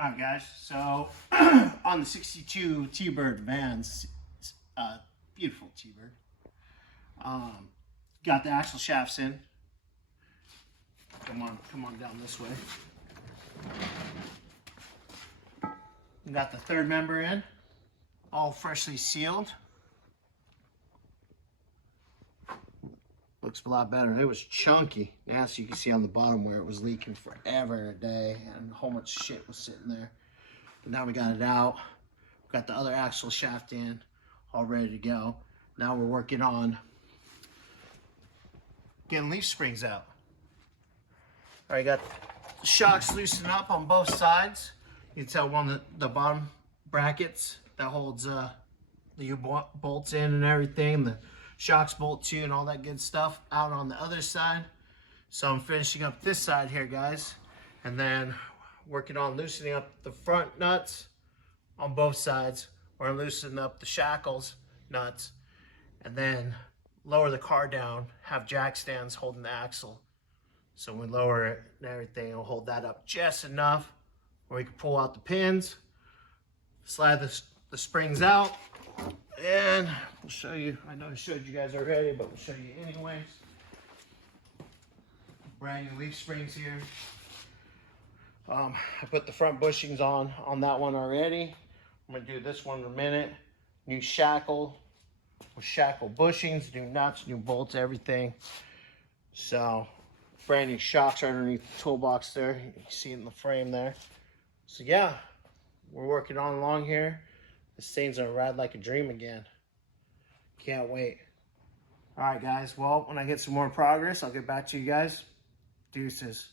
Alright guys, so on the 62 T-Bird vans, beautiful T-Bird, got the axle shafts in. Come on down this way. Got the third member in, all freshly sealed. Looks a lot better. It was chunky. Now, so you can see on the bottom where it was leaking forever and a day, and a whole bunch of shit was sitting there. But now we got it out. Got the other axle shaft in, all ready to go. Now we're working on getting leaf springs out. All right, got the shocks loosened up on both sides. You can tell one of the bottom brackets that holds the U-bolts in and everything. The shocks bolt too and all that good stuff out on the other side. So I'm finishing up this side here, guys, and then working on loosening up the front nuts on both sides. We're gonna loosen up the shackles nuts and then lower the car down, have jack stands holding the axle. So when we lower it and everything, it'll hold that up just enough where we can pull out the pins, slide the springs out, and we'll show you. I know I showed you guys already, but we'll show you anyways. Brand new leaf springs here. I put the front bushings on that one already. I'm gonna do this one in a minute. New shackle with shackle bushings, new nuts, new bolts, everything. So brand new shocks right underneath the toolbox there. You can see it in the frame there. So yeah, we're working on along here. This thing's gonna ride like a dream again. Can't wait. All right, guys. Well, when I get some more progress, I'll get back to you guys. Deuces.